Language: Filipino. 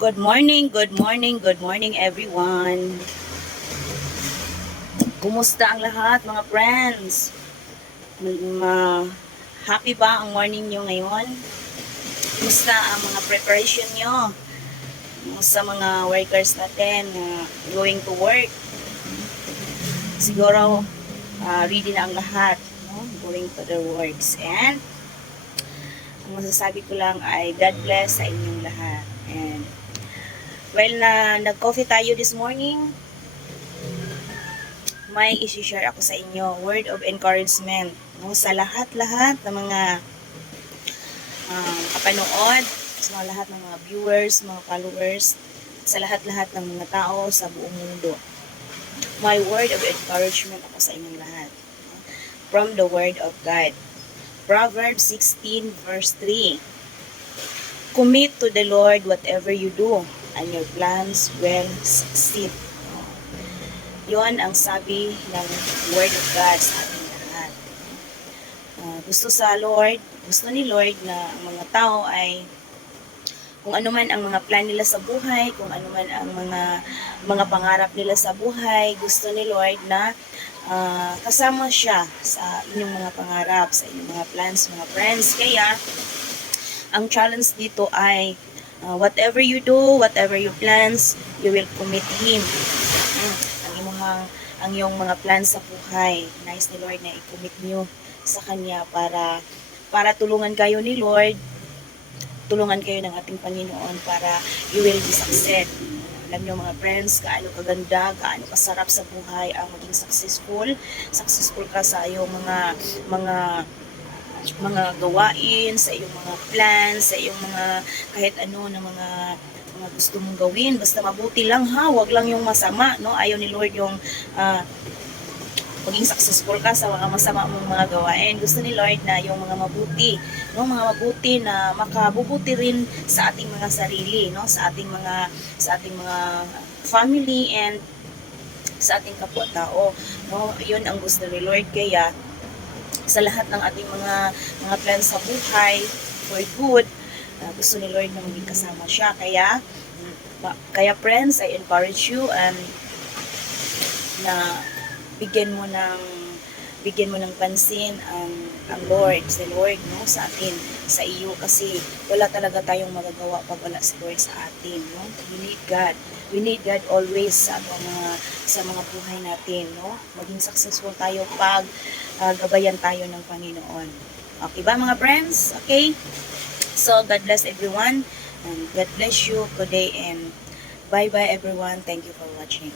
Good morning, good morning, good morning everyone. Kumusta ang lahat mga friends? Happy ba ang morning nyo ngayon? Kumusta ang mga preparation nyo? Sa mga workers natin going to work? Siguro ready na ang lahat, no? Going to their works. And ang masasabi ko lang ay God bless sa inyong lahat. And while nag-coffee tayo this morning, may isi-share ako sa inyo word of encouragement, no, sa lahat-lahat ng mga kapanood, sa mga lahat ng mga viewers, mga followers, sa lahat-lahat ng mga tao sa buong mundo. My word of encouragement ako sa inyong lahat, no, from the word of God. Proverbs 16 verse 3. Commit to the Lord whatever you do, and your plans will succeed. Yon ang sabi ng Word of God sa ating lahat. Gusto ni Lord na ang mga tao ay kung ano man ang mga plan nila sa buhay, kung ano man ang mga pangarap nila sa buhay, gusto ni Lord na kasama siya sa inyong mga pangarap, sa inyong mga plans, mga friends. Kaya ang challenge dito ay whatever you do, whatever your plans, you will commit Him. Ang iyong mga plans sa buhay, nais ni Lord na i-commit nyo sa Kanya para tulungan kayo ni Lord, tulungan kayo ng ating Panginoon para you will be success. Alam nyo mga friends, gaano kaganda, gaano kasarap sa buhay ang maging successful ka sa iyong mga gawain, sa iyong mga plans, sa iyong mga kahit ano na mga gusto mong gawin, basta mabuti lang ha, wag lang yung masama, no? Ayaw ni Lord yung maging successful ka sa mga masama mong mga gawain. Gusto ni Lord na yung mga mabuti, no? Mga mabuti na makabubuti rin sa ating mga sarili, no? Sa ating mga family and sa ating kapwa-tao, no? 'Yun ang gusto ni Lord. Kaya sa lahat ng ating mga plans sa buhay for good, gusto ni Lord na maging kasama siya. Kaya friends, I encourage you na bigyan mo ng pansin ang Lord, si Lord, no, sa atin, sa iyo, kasi wala talaga tayong magagawa pag wala si Lord sa atin, no? We need God always sa mga buhay natin, no? Maging successful tayo pag gabayan tayo ng Panginoon. Okay ba mga friends? Okay? So, God bless everyone, and God bless you today, and bye-bye everyone. Thank you for watching.